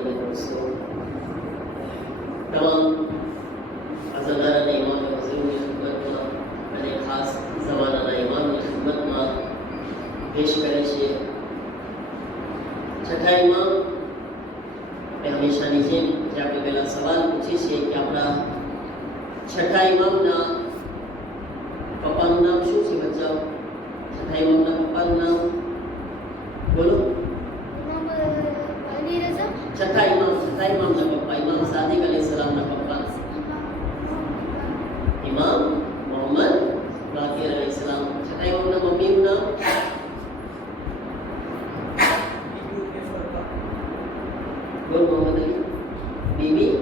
અને દોસ્તો, તમામ અઝહરના ઇમામ હઝુરની ખિદમતમાં અને ખાસ ઝમાનાના ઇમામની ખિદમતમાં પેશ કરે છે. છઠ્ઠા ઇમામ એ હંમેશાની જેમ જે આપણે પહેલા સવાલ પૂછીએ છીએ કે આપણા છઠ્ઠા ઇમામના પપ્પાનું નામ શું છે? બચ્ચાઓ, છઠ્ઠા ઇમામના પપ્પાનું નામ બોલો. છઠ્ઠા ઇમામના પપ્પા, ઇમામ સાદિક અલૈહિસ્સલામના પપ્પા ઇમામ મોહમ્મદ બાકીર અલૈહિસ્સલામ. છઠ્ઠા ઇમામના મમ્મીનું નામ બોલ. મોહમ્મદ અલી. બીબી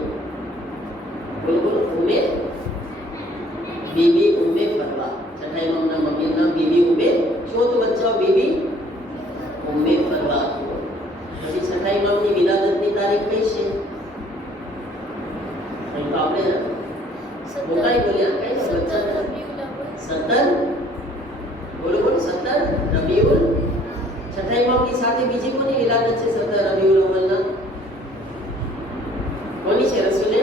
બોલો બોલો. बीबी उम्मे फरवा. छठा इमामના મમ્મીનું નામ બીબી ઉમ્મે શું તો બચ્ચાઓ? બીબી ઉમ્મે ફરવા. પછી છઠ્ઠા ઇમામની વિલાદતની તારીખ કઈ છે? તો આપણે મોટાઈ બોલ્યા કઈ છે બચ્ચા? 17 બોલો બોલો. 17 રબીઉલ. છઠ્ઠા ઇમામની સાથે બીજી કોની વિલાદત છે 17 રબીઉલ અવ્વલના? કોની છે? રસૂલે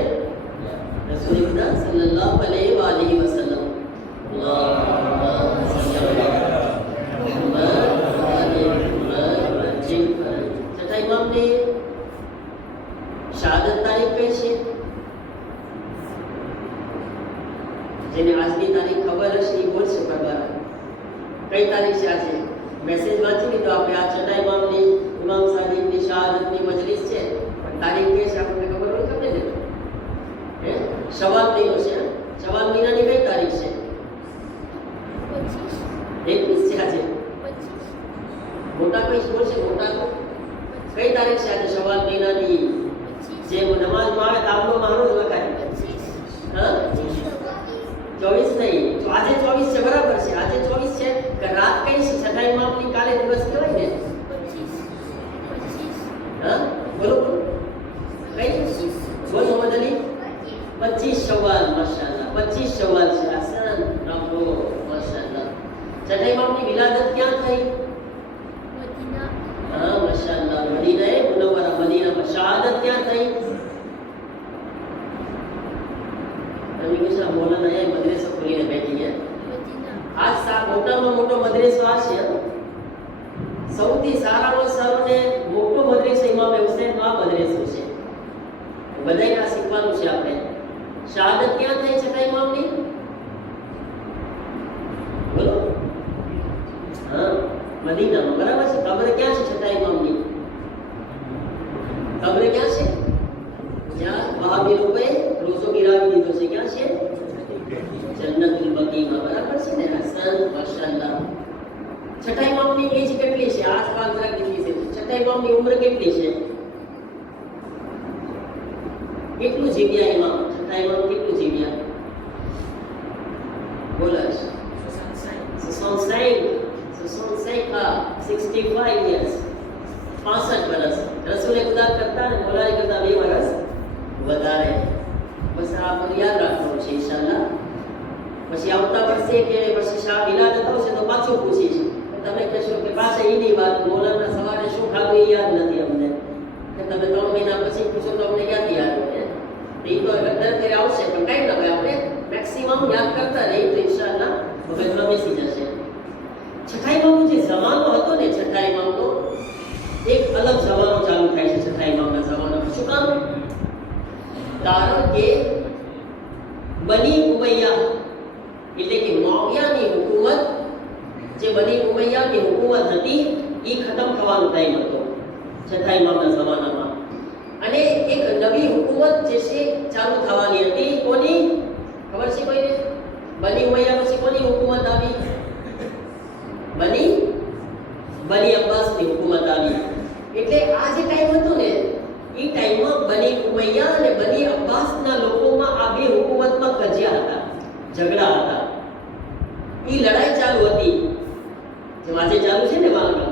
ખુદા સલ્લલ્લાહુ અલૈહિ વ આલિહિ વસલ્લમ. છઠ્ઠા ઇમામની શહાદત તારીખ કઈ છે? જેને આજની તારીખ ખબર હશે એ બોલશે બરાબર. કઈ તારીખ છે આજે? મેસેજ વાંચી લીધો આપણે. આ છઠ્ઠા ઇમામની ઇમામ સાદિકની શહાદતની મજલિસ છે, પણ તારીખ કઈ છે આપણને ખબર હોય તમને ને? શવાલ મહિનો છે. શવાલ મહિનાની કઈ તારીખ છે? 21 છે આજે. મોટા કઈ બોલશે? મોટા કઈ તારીખ છે આજે શવાલ મહિનાની? જે નમાઝમાં આવે તાબલો મારો જ લખાય. હા 24 નહીં, તો આજે 24 છે બરાબર છે. આજે 24 છે કે રાત કઈ છે? છઠ્ઠા ઇમામની કાલે દિવસ કહેવાય ને? 25. હા બોલો બોલો. કઈ બોલ મોહમ્મદ અલી. 25 શવાલ. માશાઅલ્લાહ 25 શવાલ છે. આસાન રાખો માશાઅલ્લાહ. છઠ્ઠા ઇમામની વિલાદત ક્યાં થઈ? મદીના. હા માશાઅલ્લાહ મદીના એ મુનવ્વરા મદીનામાં. શહાદત ક્યાં થઈ? નબી મુસા મૌલાના એ મદ્રેસો ખોલીને બેઠી છે મદીના. આજ મોટામાં મોટો મદ્રેસો આ છે. સૌથી સારામાં સારો ને મોટો મદ્રેસો ઇમામ હુસૈનનો આ મદ્રેસો છે. બધાય આ શીખવાનું છે આપણે. શહાદત ક્યાં થઈ છઠ્ઠા ઇમામની? બોલો. હા મદીનામાં બરાબર છે. કબ્ર ક્યાં છે છઠ્ઠા ઇમામની? કબ્ર ક્યાં છે? જ્યાં વહાબી લોકોએ રોઝો ગિરાવી દીધો છે. ક્યાં છે? જન્નતુલ બકીમાં. બરાબર છે ને? હસન માશાઅલ્લાહ. છઠ્ઠા ઇમામની એજ કેટલી છે? આ સવાલ જરાક કેટલી છે? છઠ્ઠા ઇમામની ઉંમર કેટલી છે? કેટલું જીવ્યા ઇમામ? છઠ્ઠા ઇમામ કેટલું જીવ્યા? બોલો. 65 years. 65 વર્ષ. રસૂલે ખુદા કરતા ને મોલાએ કરતા 2 વર્ષ વધારે. બસ આ બધું યાદ રાખવાનું છે ઇન્શાઅલ્લાહ. પછી આવતા વર્ષે કે પછી શાહ વિલાદત આવશે તો પાછું પૂછીશ. તમે કહેશો કે પાછા એની વાત મોલાના સવારે શું ખાધું એ યાદ નથી અમને. કે તમે 3 મહિના પછી પૂછો તો અમને યાદ હોય. એ તો અંદર ફેર આવશે પણ કઈ ન હોય. આપણે મેક્સિમમ યાદ કરતા રહીએ તો ઇન્શાઅલ્લાહ મગજમાં બેસી જશે. છઠ્ઠા ઇમામનો જે જમાનો હતો ને, છઠ્ઠા ઇમામનો એક અલગ જમાનો ચાલુ થાય છે. છઠ્ઠા ઇમામના જમાનામાં શું કામ? કારણ કે બની ઉમૈયા એટલે કે મુઆવિયાની હુકુમત, જે બની ઉમૈયાની હુકુમત હતી એ ખતમ થવાનો ટાઈમ હતો છઠ્ઠા ઇમામના જમાનામાં. અને એક નવી હુકુમત જે છે ચાલુ થવાની હતી. કોની ખબર છે કોઈને? બની ઉમૈયા પછી કોની હુકુમત આવી? બની અબ્બાસની હુકુમત આવી. એટલે આ જે ટાઈમ હતો ને એ ટાઈમમાં બની ઉમૈયા અને બની અબ્બાસના લોકોમાં આ બે હુકુમતમાં કજિયા હતા, ઝઘડા હતા. એ લડાઈ ચાલુ હતી જેમ આજે ચાલુ છે ને વાંગા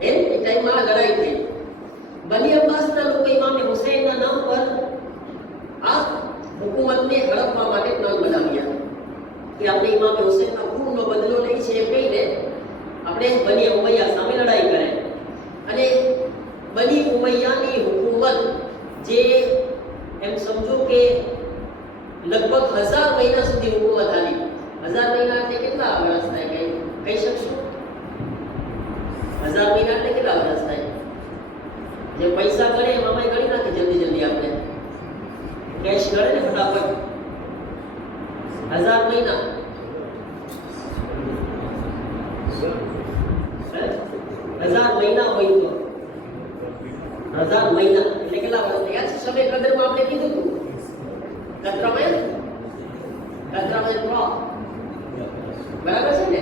એમ. એ ટાઈમમાં આ લડાઈ થઈ. બની અબ્બાસના લોકો ઇમામ હુસૈનના નામ પર આ હુકુમતને હડપવા માટે પ્લાન બનાવ્યા કે આપણે ઇમામ હુસૈનના ખૂનનો બદલો લઈ છે એમ કહીને આપણે બની ઉમૈયા સામે લડાઈ કરે. અને બની ઉમૈયા મહિના એટલે કેટલા વર્ષ યાદ છે? શબે કદરમાં આપણે કીધું હતું કદરમાં બરાબર છે ને,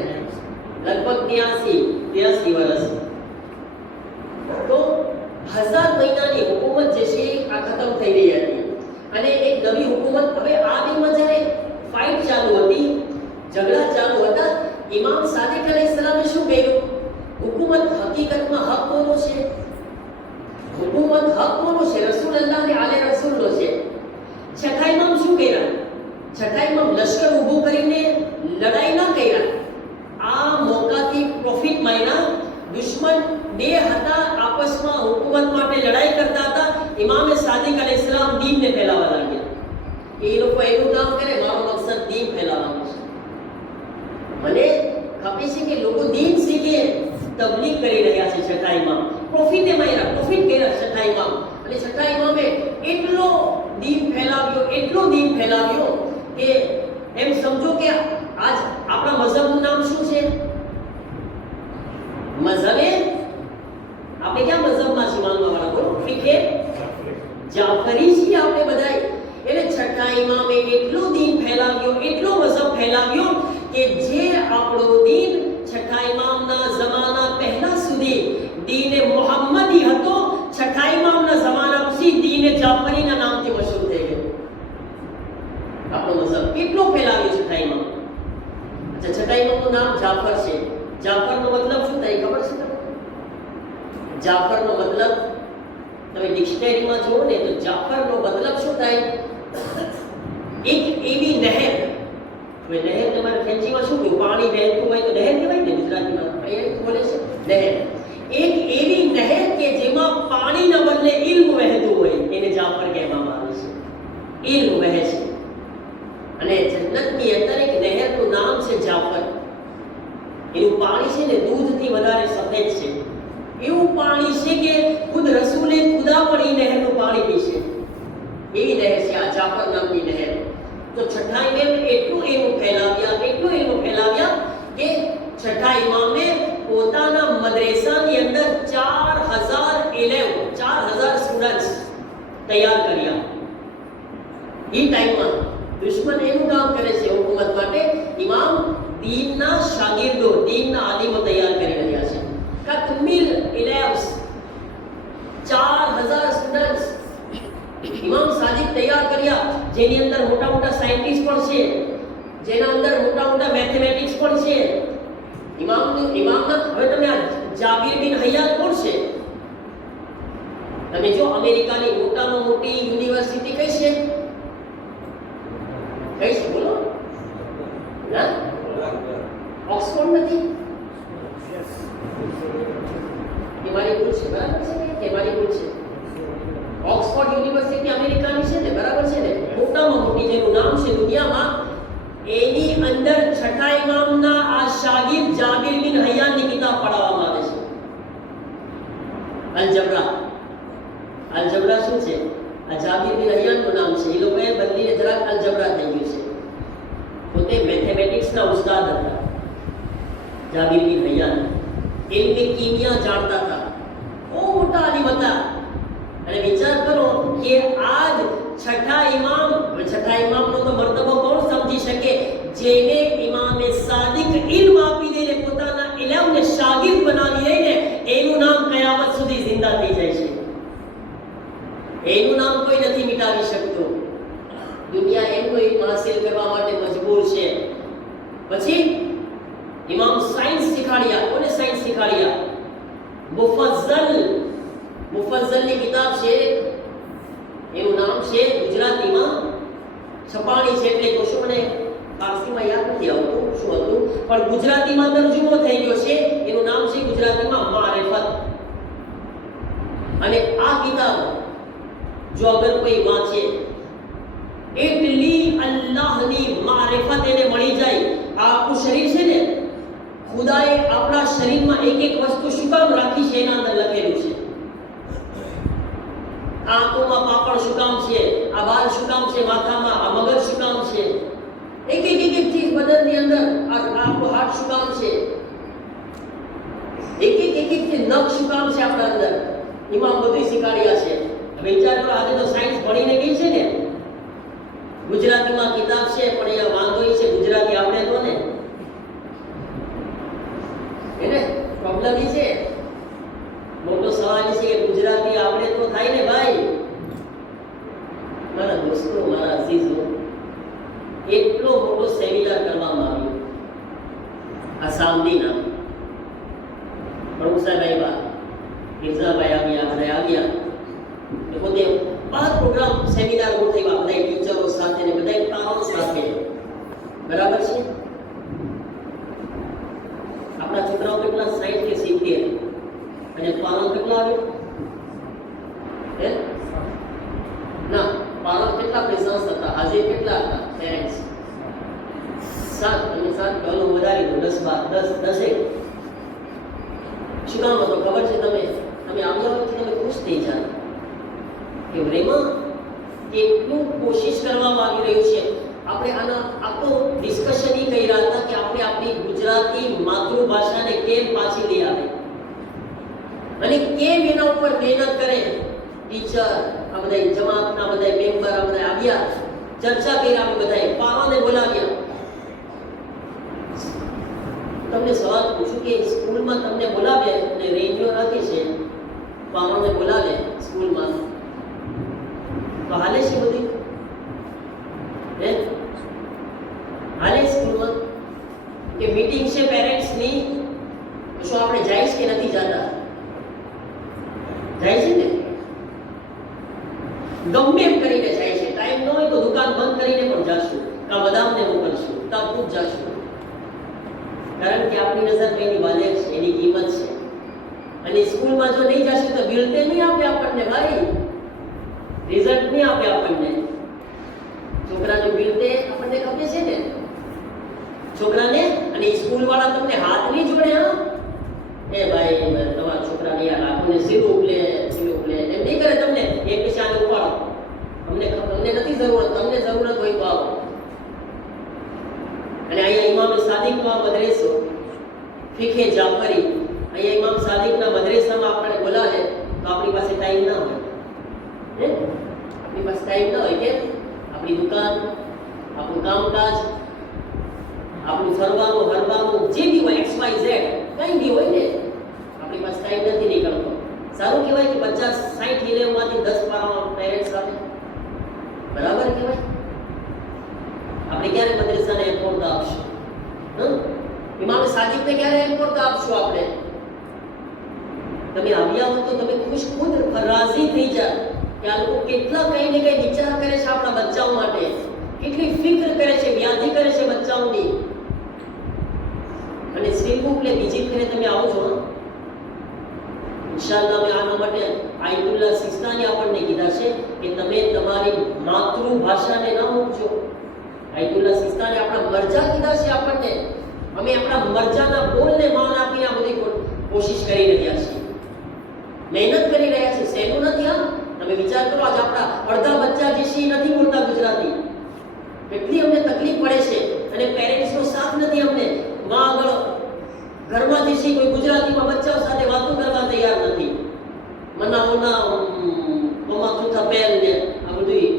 લગભગ 83 વર્ષ. તો 1000 મહિનાની હુકુમત જે છે આ ખતમ થઈ રહી હતી અને એક નવી હુકુમત. હવે આ દીમાં જ્યારે ફાઇટ ચાલુ હતી, ઝઘડા ચાલુ હતા, ઇમામ સાદિક અલૈહિસ્સલામે શું કહ્યું? હુકુમત હકીકતમાં હક કોનો છે? હુકુમત હક કોનો છે? રસૂલુલ્લાહ ને આલે રસૂલનો છે. છઠ્ઠા ઇમામ શું કર્યા? છઠ્ઠા ઇમામ લશ્કર ઊભું કરીને લડાઈ ન કર્યા. આ મોકાથી પ્રોફિટ માયના. દુશ્મન બે હતા, આપસમાં હુકુમત માટે લડાઈ કરતા હતા. ઇમામે સાદિક અલૈહિસ્સલામ દીનને ફેલાવવા લાગ્યા. એ લોકો એવું કામ કરે, મારો મકસદ દીન ફેલાવવાનો છે. મને ખબર છે કે લોકો દીન શીખે, તબલીગ કરી રહ્યા છે. છઠ્ઠા ઇમામ પ્રોફિટ કર્યા છઠ્ઠા ઇમામ. અને છઠ્ઠા ઇમામે એટલો દીન ફેલાવ્યો કે એમ સમજો કે આજ આપણા મઝહબનું નામ શું છે? મઝહબે આપણે ક્યાં મઝહબમાં છે માનવા વાળા? બોલો, ફિકહે જાફરી છીએ આપણે બધાય. એટલે છઠ્ઠા ઇમામે એટલો દીન ફેલાવ્યો, એટલો મઝહબ ફેલાવ્યો કે જે આપણો દીન છઠ્ઠા ઇમામના જમાના પહેલા સુધી દીને મુહમ્મદી હતો, છઠ્ઠા ઇમામના જમાના પછી દીને જાફરીના નામથી મશહૂર થઈ ગયો. આપણો મઝહબ કેટલો ફેલાવ્યો છઠ્ઠા ઇમામ. અચ્છા, છઠ્ઠા ઇમામનું નામ જાફર છે. જાફરનો મતલબ શું થાય ખબર છે તમને? જાફરનો મતલબ તમે ડિક્શનરીમાં જુઓ ને તો જાફરનો મતલબ શું થાય? એક એવી નહેર. હવે નહેર તમારે ફેન્સીમાં શું કહ્યું? પાણી વહેતું હોય તો નહેર કહેવાય ને ગુજરાતીમાં. અહીંયા બોલે છે નહેર. એક એવી નહેર કે જેમાં પાણીના બદલે ઇલ્મ વહેતું હોય એને જાફર કહેવામાં આવે છે. ઇલ્મ વહે છે. અને જન્નતની અંદર એક નહેરનું નામ છે જાફર. એનું પાણી છે ને દૂધથી વધારે સફેદ છે. એવું પાણી છે કે ખુદ રસૂલે ખુદા પણ એ નહેરનું પાણી પીશે. એવી નહેર છે આ જાફર નામની નહેર. તો છઠ્ઠા ઇમામે એટલું ilm ફેલાવ્યા કે છઠ્ઠા ઇમામે પોતાના મદ્રેસાની અંદર 4000 સ્ટુડન્ટ્સ તૈયાર કર્યા. એ ટાઈમમાં દુશ્મન એનું કામ કરે છે હુકુમત માટે. ઇમામ દીનના શાગીર્દો, દીનના આલિમો તૈયાર કરી રહ્યા છે. કતમિલ ઇલેવ્સ 4000 સ્ટુડન્ટ્સ ઇમામ સાદિક તૈયાર કર્યા, જેની અંદર મોટા મોટા સાયન્ટિસ્ટ પણ છે, જેના અંદર મોટા મોટા મેથેમેટિક્સ પણ છે. ઇમામના હવે તમે આ જાબિર બિન હૈયાત કોણ છે? તમે જો અમેરિકાની મોટામાં મોટી યુનિવર્સિટી કઈ છે? કઈ છે બોલો? ના, ઓક્સફોર્ડ નથી? એ મારી ભૂલ છે, બરાબર છે કે મારી ભૂલ છે? ઓક્સફોર્ડ યુનિવર્સિટી અમેરિકાની છે ને, બરાબર છે ને? મોટામાં મોટી જેનું નામ છે દુનિયામાં, એની અંદર છઠ્ઠા ઇમામના આ શાગીર્દ જાબિર બિન હૈયાનની કિતાબ પઢાવવામાં આવે છે. અલ-જબરા શું છે? આ જાબિર બિન હૈયાનનું નામ છે. એ લોકોએ બદલીને જરાક અલ-જબરા થઈ ગયું છે. પોતે મેથેમેટિક્સના ઉસ્તાદ હતા જાબિર બિન હૈયાન. ઇલ્મે કીમિયા જાણતા હતા, બહુ મોટા આલિમ હતા. અને વિચાર કરો કે આજ છઠ્ઠા ઇમામનો તો મર્તબો કોણ સમજી શકે? જેને ઇમામે સાદિક ઇલ્મ આપી દઈને પોતાના ઇલ્મને શાગિર્દ બનાવી લઈને એનું નામ કયામત સુધી જિંદા થઈ જાય છે. એનું નામ કોઈ નથી મિટાવી શકતું. દુનિયા એનું ઇલ્મ હાસિલ કરવા માટે મજબૂર છે. પછી ઇમામ સાયન્સ શીખાડ્યા. કોને સાયન્સ શીખાડ્યા? મુફઝ્ઝલની કિતાબ છે, એનું નામ છે, ગુજરાતીમાં છપાણી છે એટલે તો શું મને ફારસીમાં યાદ નથી આવતું શું હતું, પણ ગુજરાતીમાં તરજુમો થઈ ગયો છે. એનું નામ છે ગુજરાતીમાં મારિફત. અને આ કિતાબ જો અગર કોઈ વાંચે, એટલી અલ્લાહની મારિફત એને મળી જાય. આ આપણું શરીર છે ને, ખુદાએ આપણા શરીરમાં એક એક વસ્તુ શું કામ રાખી છે એના અંદર લખેલું છે. આંખોમાં પાપડ શું કામ છે, આ બાલ શું કામ છે, માથામાં આ મગજ શું કામ છે, એક ચીજ બદનની અંદર આપણું હાર્ટ શું કામ છે, એક ચીજ નખ શું કામ છે આપણા અંદર. ઇમામ બધું શીખાડ્યા છે. વિચાર કરો, આજે તો સાયન્સ ભણીને ગઈ છે ને, ગુજરાતીમાં કિતાબ છે પણ અહીંયા વાંધો એ છે ગુજરાતી આપણે તો ને એને પ્રોબ્લેમ એ છે. મોટો સવાલ છે કે ગુજરાતી આપણે તો થાય ને ભાઈ. મારા દોસ્તો, મારા અઝીઝો, એટલો મોટો સેમિનાર કરવામાં આવ્યો આસામની નામ પ્રભુસાહેબ આવ્યા, મિર્ઝાભાઈ આવ્યા, બધા આવ્યા. એ પોતે 12 પ્રોગ્રામ સેમિનાર ગોઠવ્યા બધા ટીચરો સાથે ને બધા પાવર સાથે. બરાબર છે. આપણા છોકરાઓ કેટલા 60 કે 70 અને પાવર કેટલા આવ્યો હે ના પાવર કેટલા પ્રેઝન્સ હતા આજે કેટલા હતા પેરેન્ટ્સ 7 અને 7 ગણો વધારી દો 10 શું કામ હતો ખબર છે? તમે આવ્યા પછી તમે ખુશ થઈ જાઓ કે રેમાં કેટલું કોશિશ કરવામાં આવી રહ્યું છે. આપણે આના આખો ડિસ્કશન એ કરી રહ્યા હતા કે આપણે આપણી ગુજરાતી માતૃભાષાને કેમ પાછી લઈ આવે અને કેમ એના ઉપર મહેનત કરે. ટીચર આ બધા જમાતના બધા મેમ્બર આ બધા આવ્યા, ચર્ચા કરી, આપણે બધાએ પાવાને બોલાવ્યા. તમને સવાલ પૂછું કે સ્કૂલમાં તમને બોલાવે અને રેડિયો રાખે છે, પાવાને બોલાવે સ્કૂલમાં તો હાલે છે બધી હે હાલે સ્કૂલમાં કે મીટિંગ છે પેરેન્ટ્સની, શું આપણે જાય કે નથી જતા? જાય છે ને, ગમે એમ કરીને જાય છે. ટાઈમ ન હોય તો દુકાન બંધ કરીને પણ જાશું, કા બદામને મોકલશું, તા ખૂબ જાશું. કારણ કે આપણી નજર એની વાલે છે, એની કિંમત છે. અને સ્કૂલમાં જો નહીં જશું તો બિલતે નહીં આપે આપણને ભાઈ, રિઝલ્ટ નહીં આપે આપણને. છોકરા જો બિલતે આપણને ખબર છે ને છોકરાને, અને સ્કૂલ વાળા તમને હાથ નહીં જોડે. હા એ ભાઈ તમારા છોકરાને યાર રાખોને સીધું ઉકલે એમ નહીં કરે. તમને એક પછી આને ઉપાડો, અમને નથી જરૂરત, તમને જરૂરત હોય તો આવો. અને અહીંયા ઇમામ સાદિકમાં મદરેસો ફિખે જાફરી, અહીંયા ઇમામ સાદિકના મદરેસામાં આપણે બોલાવે તો આપણી પાસે ટાઈમ ના હોય હે આપણી પાસે ટાઈમ ના હોય. કેમ? આપણી દુકાન, આપણું કામકાજ, આપણું ફરવાનું હરવાનું જે બી હોય XYZ કંઈ બી હોય ને આપણી પાસે ટાઈમ નથી નીકળતો. સારું કહેવાય કે 50-60 ઇલેવમાંથી 10 પાડવામાં પેરેન્ટ્સ સાથે બરાબર કહેવાય. આપણે ક્યારે મદ્રેસાને એમ્પોર્ટ આપશું? ઇમામ સાદિકને ક્યારે એમ્પોર્ટ આપશું? આપણે તમે આવ્યા હો તો તમે ખુદ રાજી થઈ જાઓ કે આ લોકો કેટલા કંઈ ને કંઈ વિચાર કરે છે આપણા બચ્ચાઓ માટે, કેટલી ફિક્ર કરે છે, વ્યાધિ કરે છે બચ્ચાઓની. અને શ્રીમુખને બીજી ફેરે તમે આવો છો ઇન્શાઅલ્લાહ. મેં આના માટે આયતુલ્લાહ સિસ્તાની આપણને કીધા છે કે તમે તમારી માતૃભાષાને ન મૂકજો. આયતુલ્લાહ સિસ્તાને આપણા મરજા કીધા છે આપણને. અમે આપણા મરજાના બોલને માન આપીને આ બધી કોશિશ કરી રહ્યા છીએ, મહેનત કરી રહ્યા છીએ. સહેલું નથી. હા તમે વિચાર કરો, આજ આપણા અડધા બચ્ચા જે છે નથી બોલતા ગુજરાતી. કેટલી અમને તકલીફ પડે છે અને પેરેન્ટ્સનો સાથ નથી. અમને માં આગળ ઘરમાં જે છે કોઈ ગુજરાતીમાં બચ્ચાઓ સાથે વાતો કરવા તૈયાર નથી. મનાઓના મમ્મા તું પેન ને આ બધું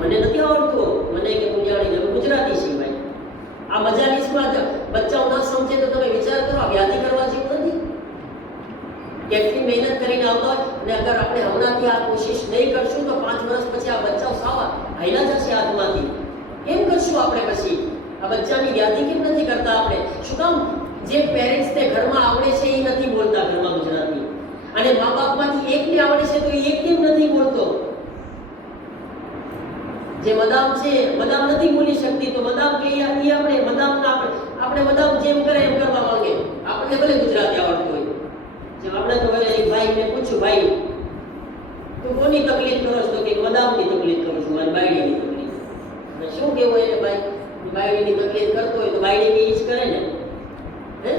મને નથી આવડતું. મને કે પુંજાણી ગુજરાતી છે ભાઈ. આ મજાલીસમાં બચ્ચાઓ ના સમજે તો તમે વિચાર કરો, આ વ્યાધિ કરવા જેવું નથી. કેટલી મહેનત કરીને આવતા હોય અને અગર આપણે હમણાંથી આ કોશિશ નહીં કરશું તો 5 વર્ષ પછી આ બચ્ચાઓ સાવા હાઈલા જશે હાથમાંથી. કેમ કરશું આપણે પછી? આ બચ્ચાની વ્યાધિ કેમ નથી કરતા આપણે? શું કામ? જે પેરેન્ટ્સને ઘરમાં આવડે છે એ નથી બોલતા ઘરમાં ગુજરાતી, અને મા બાપમાંથી એકને આવડે છે તો એ એક કેમ નથી બોલતો? જે મદામ છે, મદામ નથી બોલી શકતી તો મદામ કે આપણે મદામના આપણે મદામ જેમ કરે એમ કરવા માંગે. આપણે ભલે ગુજરાતી આવડતું હોય. જેમ આપણે તો ભલે એક ભાઈને પૂછ્યું, ભાઈ તો કોની તકલીફ કરો છો? તો કે મદામની તકલીફ કરું છું, મારી બાયડીની તકલીફ. અને શું કહેવું એને ભાઈ? બાયડીની તકલીફ કરતો હોય તો બાયડી એ જ કરે ને. હે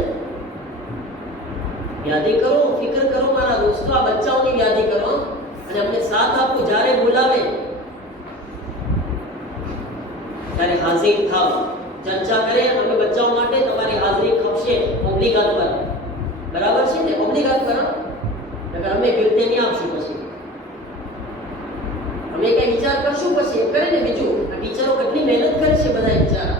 યાદી કરો, ફિકર કરો મારા દોસ્તો, આ બચ્ચાઓની યાદી કરો અને અમને સાથ આપો. જ્યારે બોલાવે ત્યારે હાજર થાવ, ચર્ચા કરે. અમે બચ્ચાઓ માટે તમારી હાજરી ખપશે ઓબ્લિગાત પર. બરાબર છે ને? ઓબ્લિગાત પર નકર અમે ગીરતે નહીં આપશું પછી અમે કઈ વિચાર કરશું પછી એમ કરે ને બીજું આ ટીચરો કેટલી મહેનત કરે છે બધા બિચારા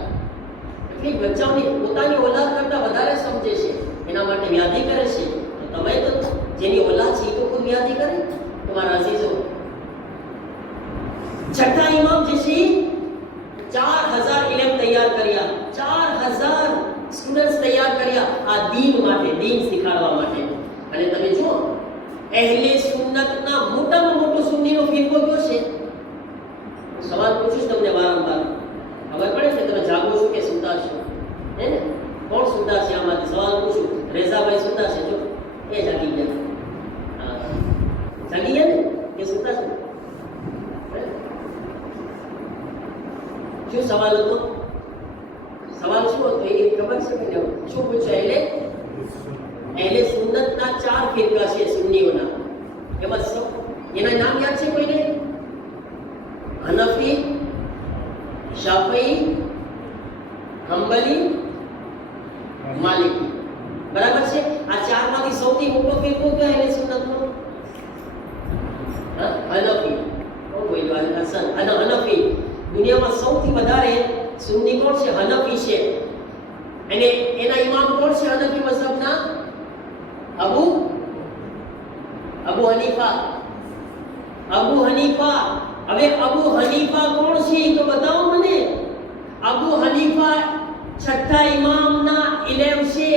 એટલી બચ્ચાઓની પોતાની ઓલાદ કરતા વધારે સમજે છે એના માટે વ્યાધિ કરે છે તો તમે તો જેની ઓલાદ છે એ તો ખુદ વ્યાધિ કરે તમારા અઝીઝો છઠ્ઠા ઇમામ જે છે 4000 ઇલમ તૈયાર કર્યા 4000 સ્ટુડન્ટ્સ તૈયાર કર્યા આ દીન માટે દીન શીખવાડવા માટે અને તમે જો અહેલે સુન્નતના મોટામાં મોટો સુન્નીનો ફિરકો કયો છે સવાલ પૂછું તમને વારંવાર ખબર પડે છે તમે જાગો છો કે સુતા છો હે ને કોણ સુતા છે આમાંથી સવાલ પૂછું રેઝાભાઈ સુતા છે જો એ જાગી ગયા જાગી ગયા ને કે સુતા છે શું સવાલ હતો સવાલ શું હતો એ ખબર છે કે શું પૂછ્યું અહેલે સુન્નતના 4 ફિરકા છે સુન્નીઓના એમાં એના નામ યાદ છે કોઈને હનફી શાફી હંબલી માલિકી બરાબર છે આ ચારમાંથી સૌથી મોટો ફિરકો કયો અહેલે સુન્નતનો હનફી કોણ બોલ્યો હસન હનફી દુનિયામાં સૌથી વધારે સુન્ની કોણ છે હનફી છે અને એના ઇમામ કોણ છે હનફી મઝહબના અબુ હનીફા હવે અબુ હનીફા કોણ છે તો બતાવો મને અબુ હનીફા છઠ્ઠા ઇમામના ઇલેમ છે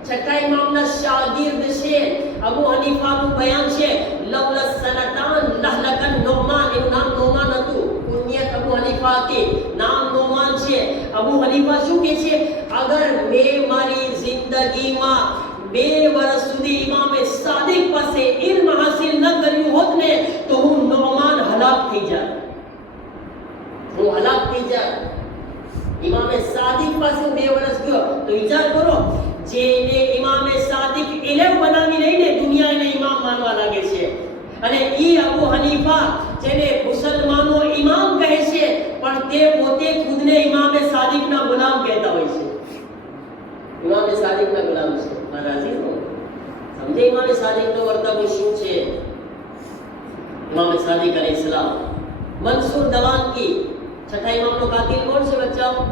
છઠ્ઠા ઇમામના શાગિર્દ છે અબુ હનીફાનું બયાન છે લવલા સનતાન લહલકન નુમાન એનું નામ નુમાન હતું કુનિયત અબુ હનીફા હતી નામ નુમાન છે અબુ હનીફા શું કહે છે અગર મેં મારી જિંદગીમાં 2 વર્ષ સુધી ઇમામે સાદિક પાસે ઇલ્મ હાસિલ ન કર્યું હોત ને તો હું નુમાન હલાક થઈ જાત ઇમામે સાદિક પાસે 2 વર્ષ ગયો તો વિચાર કરો જેને ઇમામે સાદિક ઇલ્મ બનાવી લઈને દુનિયા એને ઇમામ માનવા લાગે છે અને ઈ અબુ હનીફા જેને મુસલમાનો ઇમામ કહે છે પણ તે પોતે ખુદને ઇમામે સાદિકના ગુલામ કહેતા હોય છે ઇમામે સાદિકના ગુલામ છે મારા અઝીઝો સમજે ઇમામે સાદિકનો વર્તન શું છે ઇમામે સાદિક અલૈહિસ્સલામ મંસૂર દવાનકી છઠ્ઠા ઇમામનો કાતિલ કોણ છે બચ્ચાઓ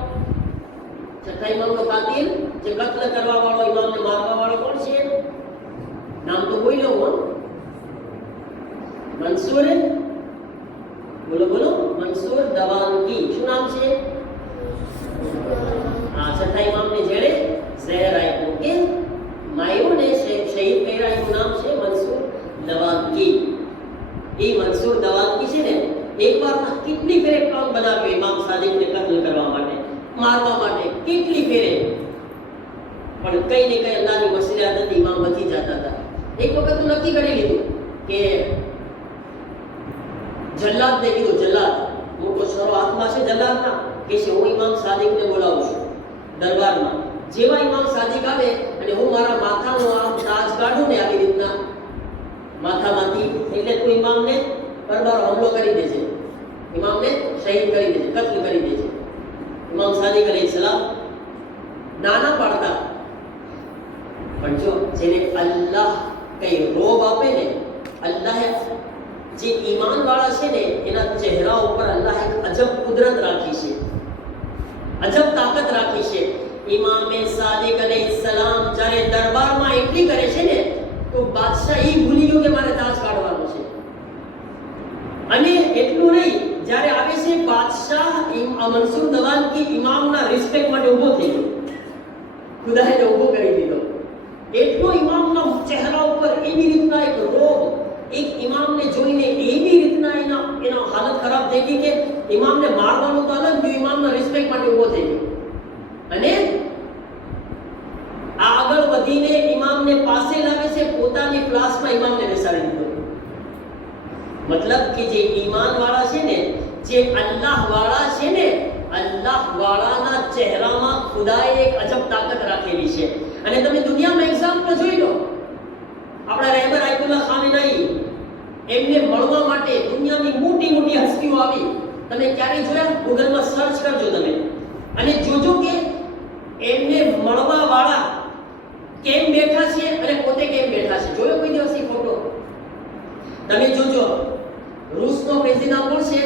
છઠ્ઠા ઇમામનો કાતિલ જે કત્લ કરવા વાળો ઇમામને મારવા વાળો કોણ છે નામ તો બોલ્યો હો મંસૂર બોલો મંસૂર દવાનકી શું નામ છે હા છઠ્ઠા ઇમામને જેણે ઝહેર આપ્યો કે માયોને શહીદ કર્યા એનું નામ છે મંસૂર દવાનકી એ મંસૂર દવાનકી છે ને એકવાર કેટલી ફેરે પ્લાન બનાવ્યો ઇમામ સાદિકને કત્લ કરવા માટે મારવા માટે કેટલી ફેરે પણ કઈ ને કઈ અલ્લાહની મસલિહત હતી ઇમામ બચી જતા હતા એક વખત તો નક્કી કરી લીધું કે જલ્લાદને કીધું જલ્લાદ મોટો સરો હાથમાં છે જલ્લાદના કે છે હું ઇમામ સાદિકને બોલાવું છું દરબારમાં જેવા ઇમામ સાદિક આવે અને હું મારા માથાનો આ તાજ કાઢું ને આવી રીતના માથામાંથી એટલે તું ઇમામને દરબાર હુમલો કરી દેજે ઇમામને શહીદ કરી દેજે કત્લ કરી દેજે ઇમામ સાદિક અલૈહિસ્સલામ નાના પાડતા પણ જો જેને અલ્લાહ કઈ રોબ આપે ને અલ્લાહે જે ઈમાન વાળા છે ને એના ચહેરા ઉપર અલ્લાહ એક અજબ કુદરત રાખી છે અજબ તાકાત રાખી છે ઇમામે સાદિક અલૈહિસ્સલામ જ્યારે દરબારમાં એન્ટ્રી કરે છે ને તો બાદશાહ એ ભૂલી ગયો કે મારે તાજ કાઢવાનો છે અને એટલું નહીં જ્યારે આવે છે બાદશાહ મંસૂર દવાનકી ઇમામના રિસ્પેક્ટ માટે ઊભો થઈ ગયો ખુદાએ ઊભો કરી દીધો એટલો ઇમામના ચહેરા ઉપર એવી રીતના એક રોગ એક ઇમામને જોઈને એવી રીતના એના હાલત ખરાબ થઈ ગઈ કે ઇમામને મારવાનું તો અલગ થયું ઇમામના રિસ્પેક્ટ માટે ઊભો થઈ ગયો અને આગળ વધીને ઇમામને પાસે લાવે છે પોતાની ક્લાસમાં ઇમામને બેસાડી દીધો મતલબ કે જે ઈમાન વાળા છે ને જે અલ્લાહ વાળા છે ને અલ્લાહ વાળાના ચહેરામાં ખુદાએ એક અજબ તાકાત રાખેલી છે અને તમે દુનિયામાં એક્ઝામ્પલ જોઈ લો આપણા રહેબર આયતુલ્લાહ ખામેનાઈ એમને મળવા માટે દુનિયાની મોટી મોટી હસ્તીઓ આવી તમે ક્યારે જોયા ગૂગલમાં સર્ચ કરજો તમે અને જોજો કે એમને મળવા વાળા કેમ બેઠા છે અને પોતે કેમ બેઠા છે જોયો કોઈ દિવસ એ ફોટો તમે જોજો રૂસનો પ્રેસિડેન્ટ કોણ છે?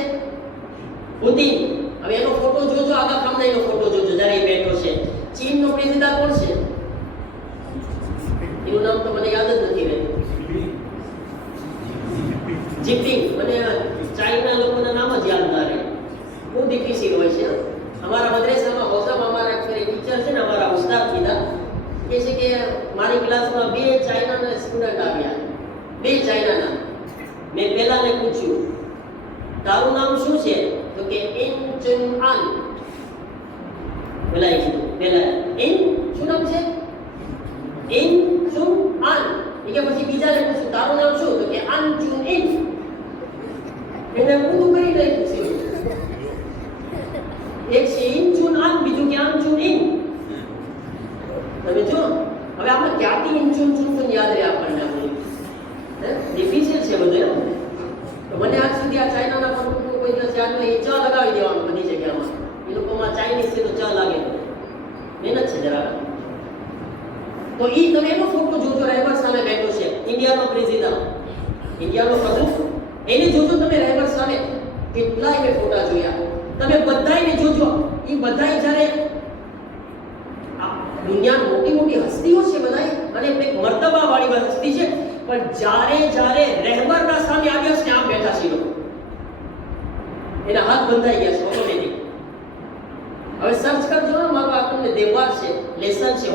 પુતિન. હવે એનો ફોટો જોજો, આગા ખામનાઈનો ફોટો જોજો જ્યારે એ બેઠો છે. ચીનનો પ્રેસિડેન્ટ કોણ છે? એનું નામ તો મને યાદ જ નથી રહેતું. જીપિંગ. મને ચાઇના લોકોના નામ જ યાદ ના રહે, બહુ ડિફિકલ્ટ હોય છે. અમારા મદ્રેસામાં હોસામાં અમારા ટીચર છે ને, અમારા ઉસ્તાદ કીધા કે છે કે મારી ક્લાસમાં 2 ચાઇનાના સ્ટુડન્ટ આવ્યા, 2 ચાઇનાના. મેં પહેલાને પૂછ્યું તારું નામ શું છે? તો કે ઇન ચુન આન. પેલા ઇન શું નામ છે? ઇન ચુન આન. એ કે પછી બીજાને પૂછ્યું તારું નામ શું? તો કે આન ચુન ઇન. એને ઊંધું કરી નાખ્યું છે. એક છે ઇન ચુન આન, બીજું કે આન ચુન ઇન. તમે જો હવે આપણે ક્યાંથી ઇન ચુન ચુન યાદ રહે આપણને? ડિફિકલ્ટ છે બધું. તો મને આજ સુધી આ ચાઇનાના પણ કોઈ દિવસ યાદ નહીં. ચ લગાવી દેવાનું બધી જગ્યામાં. એ લોકોમાં ચાઇનીઝ છે તો ચ લાગે. મહેનત છે જરા. તો ઈ તમે એનો ફોટો જોજો, રહેબર સામે બેઠો છે, ઇન્ડિયાનો પ્રેસિડેન્ટ, ઇન્ડિયાનો પ્રમુખ. એને જોજો તમે રહેબર સામે. કેટલાય મેં ફોટા જોયા. તમે બધાયને જોજો. ઈ બધાય જ્યારે દુનિયાની મોટી મોટી હસ્તીઓ છે બધાય, અને એક મર્તબા વાળી હસ્તી છે, પણ જ્યારે રહેબરના સામે આવ્યા છે આમ બેઠા છે લોકો. એના હાથ બંધાઈ ગયા છે ઓટોમેટિક. હવે સર્ચ કરજો ને, મારો આ તમને દેવાળ છે, લેસન છે,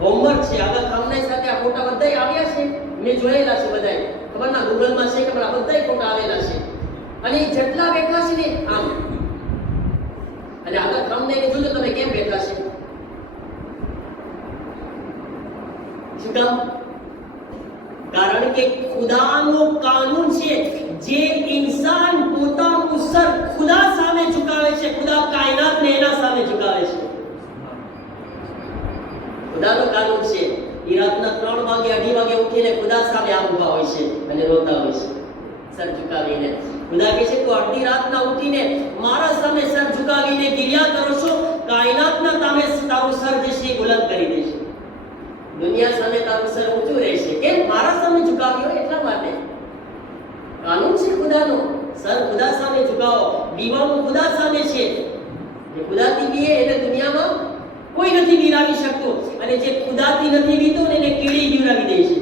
હોમવર્ક છે. આગળ ખામનાઈ સાથે આ ફોટા બધાય આવ્યા છે, મેં જોયેલા છે બધાય. ખબર ના ગૂગલમાં છે કે પણ આ બધાય ફોટા આવેલા છે. અને જેટલા બેઠા છે ને આમ, અને આગળ ખામનાઈને જોજો તમે કેમ બેઠા છે. શું કામ? કારણ કે ખુદાનો કાનૂન છે. જે ઇન્સાન પોતાનું સર ખુદા સામે ઝુકાવે છે, ખુદા કાયનાતને એના સામે ઝુકાવે છે. ખુદાનો કાનૂન છે. એ રાતના 3 વાગે 2:30 વાગે ઉઠીને ખુદા સામે આમ ઊભા હોય છે અને રોતા હોય છે સર ઝુકાવીને. ખુદા કહે છે તું અડધી રાતના ઉઠીને મારા સામે સર ઝુકાવીને ગિરિયા કરો છો, કાયનાતના સામે તારું સર જે છે બુલંદ કરી દેશે. દુનિયા સામે તારું સર ઊંચું રહેશે. કેમ? મારા સામે ઝુકાવ્યો એટલા માટે. કાનૂન છે ખુદાનો. સર ખુદા સામે ઝુકાવો. બીવાનું ખુદા સામે છે. જે ખુદાથી બીએ એને દુનિયામાં કોઈ નથી બીરાવી શકતો, અને જે ખુદાથી નથી બીતો એને કીડી બીરાવી દે છે.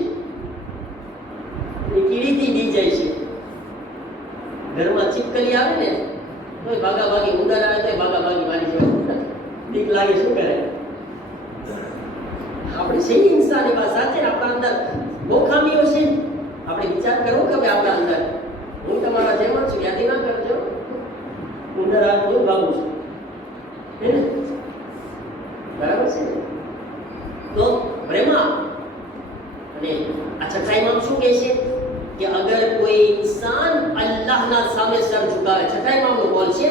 એ કીડીથી બી જાય છે. ઘરમાં ચીપકલી આવે ને તોય ભાગાભાગી, ઉંદર આવે તોય ભાગાભાગી મારી જાય. બીક લાગે શું કરે? આપણે છે ઇન્સાન એવા સાચે આપણા અંદર બહુ ખામીઓ છે. આપણે વિચાર કરવો કે આપણા અંદર હું તમારા જેમ છું, યાદી ના કરજો. ઉંદર આવે હું ભાગું છું, હે ને? બરાબર છે ને? તો પ્રેમા અને આ છઠ્ઠાઈમાં શું કહે છે કે અગર કોઈ ઇન્સાન અલ્લાહના સામે સર ઝુકાવે, છઠ્ઠાઈમાં બોલ છે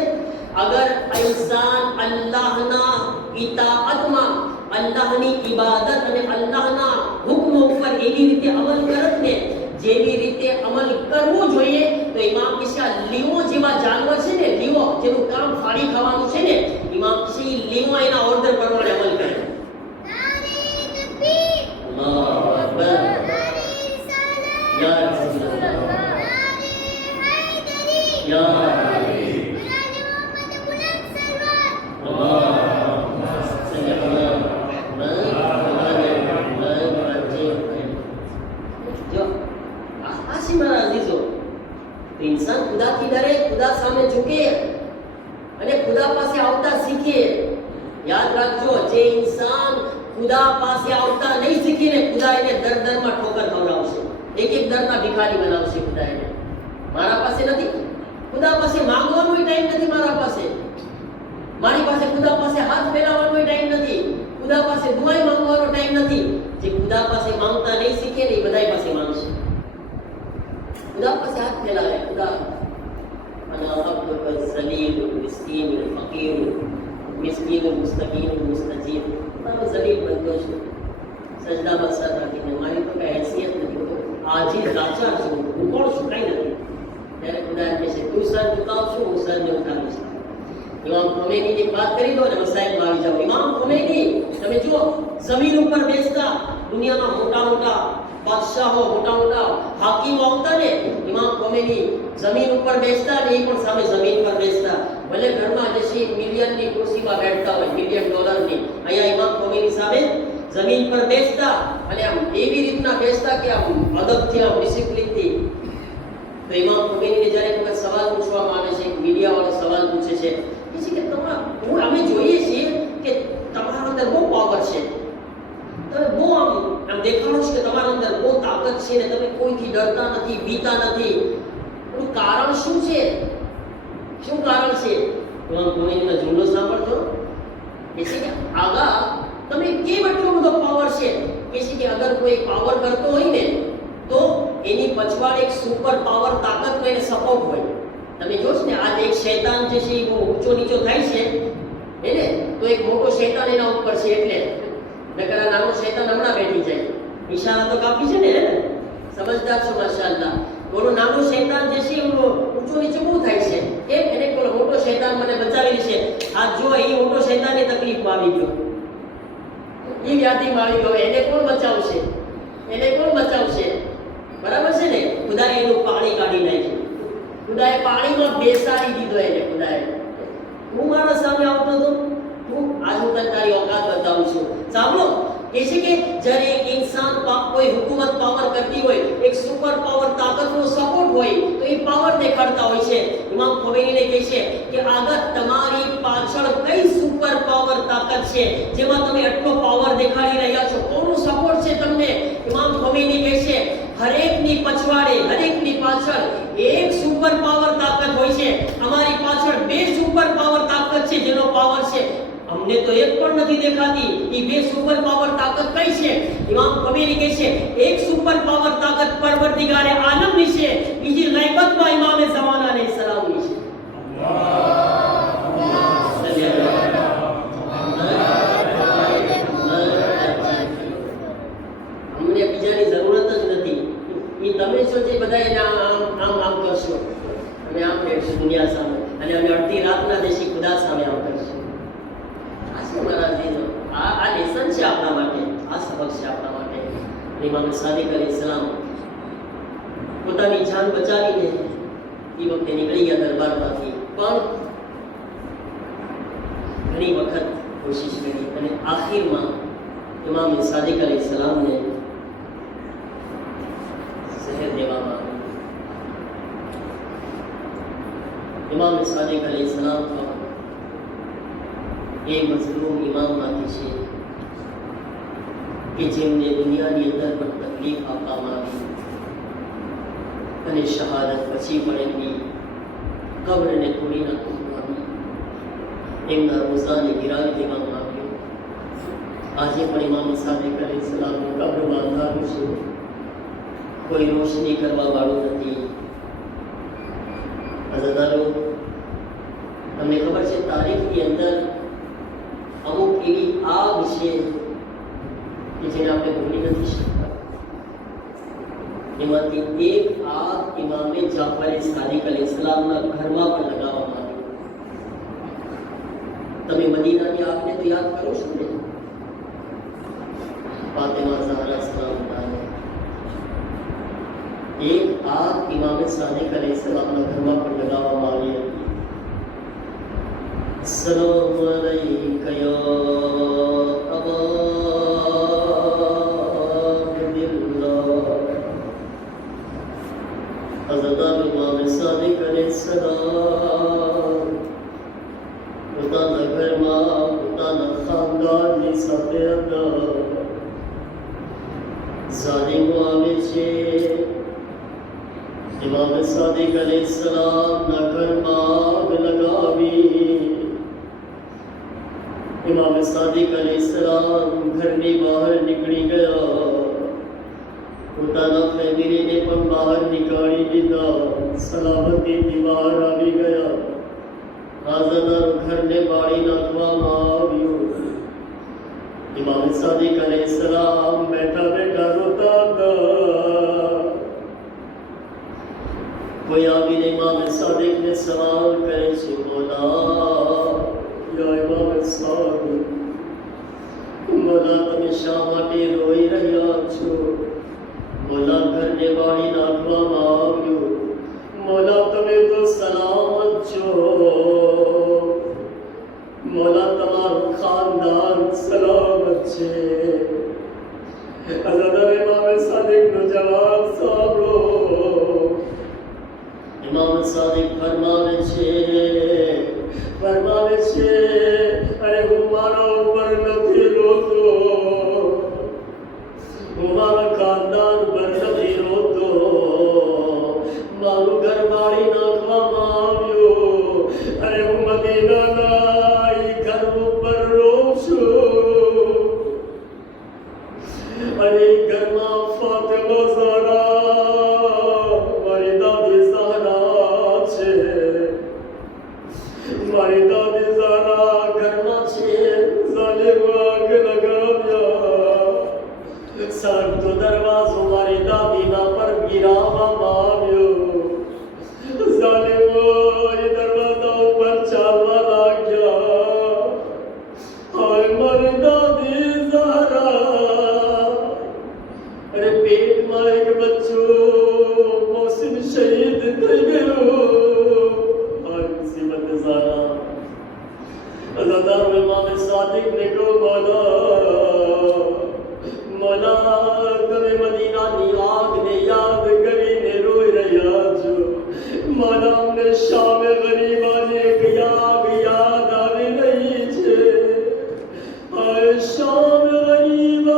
અગર ઇન્સાન અલ્લાહના ઇતાઅતમાં, અલ્લાહની ઇબાદત અને અલ્લાહના હુકમ ઉપર એવી રીતે અમલ કરત ને જેવી રીતે અમલ કરવો જોઈએ, તો ઇમામ કિશા લીવો જેવા જાનવર છે ને, લીવો જેનું કામ ફાડી ખાવાનું છે ને, ઇમામ કિશા લીવો એના ઓર્ડર પ્રમાણે અમલ કરે. અલ્લાહુ અકબર. યા રસૂલલ્લાહ, યા इंसान खुदा की डरे, खुदा सामे झुके અને ખુદા પાસે આવતા શીખે. યાદ રાખજો, જે ઇન્સાન ખુદા પાસે આવતા નહીં શીખે ને, ખુદા એને દર-દરમાં ઠોકર ખવડાવશે, એક દરના ભિખારી બનાવશે. ખુદા એને મારા પાસે નથી, ખુદા પાસે માંગવાનો ટાઈમ નથી, મારી પાસે ખુદા પાસે હાથ ફેલાવવાનો ટાઈમ નથી, ખુદા પાસે દુઆ માંગવાનો ટાઈમ નથી. જે ખુદા પાસે માંગતા નહીં શીખે ને એ બધાય પાસે માંગશે. खुदा પાસે હાથ ફેલાવે. खुदा અના અબ્દુલ ઝલીલ મિસ્કીન ફકીર મિસ્કીન મુસ્તકીન મુસ્તજીબ. તારો ઝલીલ બંદો છું, સજદામાં સર રાખીને. મારી તો કઈ હેસિયત નથી, તો આજીઝ લાચાર છું, હું કોણ છું? કઈ નથી. ત્યારે ખુદા કહે છે તું સર ઝુકાવશું, હું સરને ઉઠાવીશ. ઇમામ ખોમેનીની વાત કરી દો ને મસાઈલમાં આવી જાઓ. ઇમામ ખોમેની તમે જુઓ, જમીન ઉપર બેસતા દુનિયામાં મોટા મોટા બાદશાહો મોટા મોટા હાકીમો આવતા ને, ઇમામ ખોમેની જમીન ઉપર બેસતા ને એ પણ સામે જમીન પર બેસતા. ભલે ઘરમાં જશે મિલિયનની ખુરશીમાં બેઠતા હોય, મિલિયન ડોલરની, અહીંયા ઇમામ ખોમેની સામે જમીન પર બેસતા અને આમ એવી રીતના બેસતા કે આમ અદબથી, આમ ડિસિપ્લિનથી. તો ઇમામ ખોમેનીને જ્યારે કોઈ સવાલ પૂછવામાં આવે છે, મીડિયાવાળો સવાલ પૂછે છે કે તમારા અમે જોઈએ છીએ કે તમારા અંદર બહુ પાવર છે, તમે બહુ આમ દેખાડો છો કે તમારા અંદર બહુ તાકાત છે ને તમે કોઈથી ડરતા નથી, બીતા નથી, એનું કારણ શું છે? શું કારણ છે? ઇમામ ખોમેનીનો જુમલો સાંભળજો કે છે કે આગા તમે કેમ એટલો બધો પાવર છે? કે છે કે અગર કોઈ પાવર કરતો હોય ને તો એની પછવાડ એક સુપર પાવર તાકાત હોય ને સપોર્ટ હોય. તમે જોશો ને આજ એક શૈતાન જે છે એ બહુ ઊંચો નીચો થાય છે એને, તો એક મોટો શૈતાન એના ઉપર છે, એટલે નકર આ નાનો શૈતાન હમણાં બેઠી જાય. ઈશારા તો કાપી છે ને, સમજદાર છો માશાઅલ્લાહ. બોલો નાનો શૈતાન જે છે એનો ઊંચો નીચો બહુ થાય છે, કેમ? એને બોલો મોટો શૈતાન મને બચાવી લેશે. આજ જો એ મોટો શૈતાનની તકલીફમાં આવી ગયો, એ વ્યાધિમાં આવી ગયો, એને કોણ બચાવશે? એને કોણ બચાવશે? બરાબર છે ને? ખુદાએ એનું પાણી કાઢી નાખ્યું, ખુદાએ પાણીમાં બેસાડી દીધો એને. ખુદાએ હું મારા સામે આવતો હતો, હું આજ હું તને તારી ઓકાત બતાવું છું. સાંભળો કે છે કે જ્યારે એક ઇન્સાન કોઈ હુકુમત પાવર કરતી હોય, એક સુપર પાવર તાકાતનો સપોર્ટ હોય તો એ પાવર દેખાડતા હોય છે. ઇમામ ખોમેનીને કહે છે કે આગળ તમારી પાછળ કઈ સુપર પાવર તાકાત છે જેમાં તમે આટલો પાવર દેખાડી રહ્યા છો? કોનો સપોર્ટ છે તમને? ઇમામ ખોમેની કહે છે હરેકની પછવાડે, હરેકની પાછળ એક સુપર પાવર તાકાત હોય છે. અમારી પાછળ બે સુપર પાવર તાકાત છે જેનો પાવર છે અમને તો એક પણ નથી દેખાતી. એ બે સુપર પાવર તાકાત કઈ છે? ઇમામ ખોમેની કહે છે એક સુપર પાવર તાકાત પરવરદિગારે આલમની છે, બીજી ગૈબતમાં ઇમામે ઝમાન અલૈહિસ્સલામની છે. અમને બીજાની જરૂરત જ નથી. એ તમે છો જે બધા એના આમ આમ કરશો, અમે આમ બેઠશું દુનિયા સામે, અને અમે અડધી રાતના દેશી ખુદા સામે આમ કરશું. આ લેસન છે આપણા માટે, આ સબક છે આપણા માટે. ઇમામ સાદિક અલૈહિસ્સલામ પોતાની જાન બચાવીને એ વખતે નીકળી ગયા દરબારમાંથી, પણ ઘણી વખત કોશિશ કરી અને આખિરમાં ઇમામ સાદિક અલૈહિસ્સલામને શહેર દેવામાં આવ્યું. ઇમામ સાદિક અલૈહિસ્સલામ એ મઝલૂમ ઇમામમાંથી છે કે જેમને દુનિયાની અંદર પણ તકલીફ આપવામાં આવી અને શહાદત પછી પણ એમની કબ્રને તોડી નાખવામાં આવી, એમના રોઝાને ગિરાવી દેવામાં આવ્યો. આજે પણ ઇમામ સાદિક અલૈહિસ્સલામનું કબ્ર બાંધારું છે, કોઈ રોશની કરવા વાળું નથી. અઝાદારો, તમને ખબર છે તારીખની અંદર અમુક એવી આગ છે કે જેને આપણે ભૂલી નથી શકતા. એમાંથી એક આગ ઇમામે જાફર સાદિક અલૈહિસ્સલામના ઘરમાં પણ લગાવવામાં આવી. તમે મદીનાની આગને તો યાદ કરો છો ને? ફાતિમા ઝહરા સલામ, એક આગ ઇમામે સાદિક અલૈહિસ્સલામના ઘરમાં પણ લગાવવામાં આવી હતી. السلام عليك يا أبا عبد الله. حضرت ઇમામ સાદિક અલૈહિસ્સલામ પોતાના ઘરમાં પોતાના ખાનદાનની સાથે હતા. ઝાલિમો આવે છે, ઇમામ સાદિક અલૈહિસ્સલામના ઘરમાં આગ લગાવી. ઇમામ સાદિક અલૈહિસ્સલામ ઘરની બહાર નીકળી ગયા, પોતાના ફેમિલીને પણ બહાર નીકાળી દીધા. સલામતીથી બહાર આવી ગયા. હાજરના ઘરને બાળી નાખવામાં આવ્યું. ઇમામ સાદિક અલૈહિસ્સલામ બેઠા બેઠા રોતા હતા. કોઈ આવીને ઇમામ સાદિકને સવાલ કરે છે, મોલા ઇમામ સાદિક, મોલા તમે શા માટે રોઈ રહ્યા છો? مولا کرنے والی ناکوا ماویو مولا تمہیں تو سلامت چھو مولا تمہارا خاندان سلامت چھے حضرت امام صادق نو جواب سابلو امام صادق فرماوے چھے ارے ہمارا اوپر نتھی رو دو ہمارا خاندان پر نتھی رو دو مالو گھر باڑی ناکوا ماویو ارے مدینہ نائی گھر اوپر رو چھو ارے گرما فاطمہ زہرا ماری دادی زہرا چھے ماری دادی زہرا گرما چھے ظالم آگ لگا بیا سرک تو درواز ماری دادی نا پر گراوا ماویو ظالم یہ دروازہ اوپر چالوا لاگ گیا آئے ماری دادی زہرا ارے پیٹ مائے کے بچوں محسن شہید تھے گئے آئے مصیبت زارا عزادار امام صادق نے کہو مولا تمہیں مدینہ نی آگ نے یاد کری نے روئی رہا جو مولا ہم نے شام غریب آنے ایک یاد آنے نہیں چھے آئے شام غریب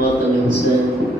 Welcome, Hussein.